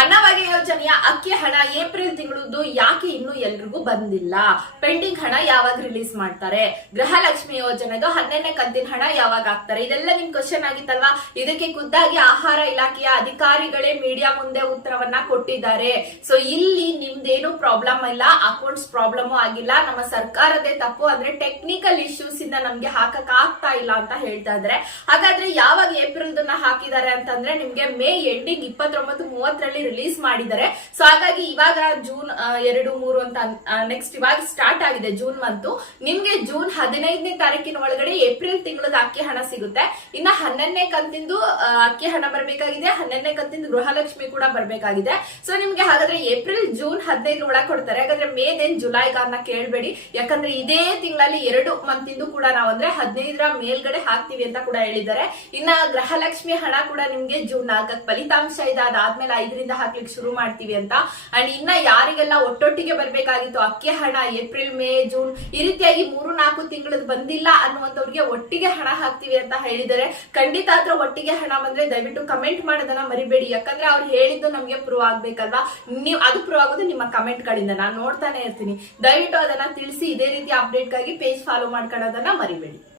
ಅನ್ನಭಾಗ್ಯ ಯೋಜನೆಯ ಅಕ್ಕಿ ಹಣ ಏಪ್ರಿಲ್ ತಿಂಗಳದ್ದು ಯಾಕೆ ಇನ್ನು ಎಲ್ರಿಗೂ ಬಂದಿಲ್ಲ? ಪೆಂಡಿಂಗ್ ಹಣ ಯಾವಾಗ ರಿಲೀಸ್ ಮಾಡ್ತಾರೆ? ಗೃಹಲಕ್ಷ್ಮಿ ಯೋಜನೆದು ಹನ್ನೆರಡನೇ ಕಂತಿನ ಹಣ ಯಾವಾಗ ಹಾಕ್ತಾರೆ? ಇದೆಲ್ಲ ನಿಮ್ ಕ್ವಶನ್ ಆಗಿತ್ತಲ್ವಾ? ಇದಕ್ಕೆ ಖುದ್ದಾಗಿ ಆಹಾರ ಇಲಾಖೆಯ ಅಧಿಕಾರಿಗಳೇ ಮೀಡಿಯಾ ಮುಂದೆ ಉತ್ತರವನ್ನ ಕೊಟ್ಟಿದ್ದಾರೆ. ಸೊ ಇಲ್ಲಿ ನಿಮ್ದೇನು ಪ್ರಾಬ್ಲಮ್ ಇಲ್ಲ ಅಕೌಂಟ್ಸ್ ಪ್ರಾಬ್ಲಮ್ ಆಗಿಲ್ಲ. ನಮ್ಮ ಸರ್ಕಾರದೇ ತಪ್ಪು ಅಂದ್ರೆ ಟೆಕ್ನಿಕಲ್ ಇಶ್ಯೂಸ್ ಇಂದ ನಮ್ಗೆ ಹಾಕಕ್ ಆಗ್ತಾ ಇಲ್ಲ ಅಂತ ಹೇಳ್ತಾ ಇದ್ರೆ ಹಾಗಾದ್ರೆ ಯಾವಾಗ ಏಪ್ರಿಲ್ ಹಾಕಿದ್ದಾರೆ ಅಂತಂದ್ರೆ ನಿಮ್ಗೆ ಮೇ ಎಂಡಿಂಗ್ ಇಪ್ಪತ್ತೊಂಬತ್ತು ಮೂವತ್ತರಲ್ಲಿ ರಿಲೀಸ್ ಮಾಡಿದ್ದಾರೆ. ಸೊ ಹಾಗಾಗಿ ಇವಾಗ ಜೂನ್ ಎರಡು, ಮೂರು ಅಂತ ನೆಕ್ಸ್ಟ್ ಇವಾಗ ಸ್ಟಾರ್ಟ್ ಆಗಿದೆ ಜೂನ್ ಮಂತು ನಿಮ್ಗೆ ಜೂನ್ ಹದಿನೈದನೇ ತಾರೀಕಿನ ಒಳಗಡೆ ಏಪ್ರಿಲ್ ತಿಂಗಳದ ಅಕ್ಕಿ ಹಣ ಸಿಗುತ್ತೆ. ಇನ್ನ ಹನ್ನೊಂದನೇ ಕಂತಿಂದು ಅಕ್ಕಿ ಹಣ ಬರಬೇಕಾಗಿದೆ. ಹನ್ನೊಂದನೇ ಕಂತಿಂದು ಗೃಹಲಕ್ಷ್ಮಿ ಕೂಡ ಬರಬೇಕಾಗಿದೆ. ಸೊ ನಿಮ್ಗೆ ಹಾಗಾದ್ರೆ ಏಪ್ರಿಲ್ ಜೂನ್ ಹದಿನೈದು ಒಳಗೆ ಕೊಡ್ತಾರೆ. ಹಾಗಾದ್ರೆ ಮೇ ದೆನ್ ಜುಲೈಗಾರನ ಕೇಳಬೇಡಿ. ಯಾಕಂದ್ರೆ ಇದೇ ತಿಂಗಳಲ್ಲಿ ಎರಡು ಮಂತಿಂದು ಕೂಡ ನಾವು ಅಂದ್ರೆ ಹದಿನೈದರ ಮೇಲ್ಗಡೆ ಹಾಕ್ತಿವಿ ಅಂತ ಕೂಡ ಹೇಳಿದ್ದಾರೆ. ಇನ್ನ ಗೃಹಲಕ್ಷ್ಮಿ ಹಣ ಕೂಡ ನಿಮ್ಗೆ ಜೂನ್ ನಾಲ್ಕಕ್ಕೆ ಫಲಿತಾಂಶ ಇದೆ ಅದಾದ್ಮೇಲೆ ಐದರಿಂದ ಹಾಕ್ಲಿಕ್ಕೆ ಶುರು ಮಾಡ್ತೀವಿ ಅಂತ. ಅಂಡ್ ಇನ್ನ ಯಾರಿಗೆಲ್ಲ ಒಟ್ಟೊಟ್ಟಿಗೆ ಬರ್ಬೇಕಾಗಿತ್ತು, ಅಕ್ಕಿ ಹಣ, ಏಪ್ರಿಲ್, ಮೇ, ಜೂನ್, ಈ ರೀತಿಯಾಗಿ ಮೂರು ನಾಲ್ಕು ತಿಂಗಳದ್ದು ಬಂದಿಲ್ಲ ಅನ್ನುವಂಥವ್ರಿಗೆ ಒಟ್ಟಿಗೆ ಹಣ ಹಾಕ್ತಿವಿ ಅಂತ ಹೇಳಿದರೆ ಖಂಡಿತ ಹತ್ರ ಒಟ್ಟಿಗೆ ಹಣ ಬಂದ್ರೆ ದಯವಿಟ್ಟು ಕಮೆಂಟ್ ಮಾಡೋದನ್ನ ಮರಿಬೇಡಿ. ಯಾಕಂದ್ರೆ ಅವ್ರು ಹೇಳಿದ್ದು ನಮ್ಗೆ ಪ್ರೂವ್ ಆಗ್ಬೇಕಲ್ವಾ? ನೀವು, ಅದು ಪ್ರೂವ್ ಆಗೋದು ನಿಮ್ಮ ಕಮೆಂಟ್ ಗಳಿಂದ ನಾನು ನೋಡ್ತಾನೆ ಇರ್ತೀನಿ. ದಯವಿಟ್ಟು ಅದನ್ನ ತಿಳಿಸಿ ಇದೇ ರೀತಿ ಅಪ್ಡೇಟ್ಗಾಗಿ ಪೇಜ್ ಫಾಲೋ ಮಾಡ್ಕೊಳ್ಳೋದನ್ನ ಮರಿಬೇಡಿ.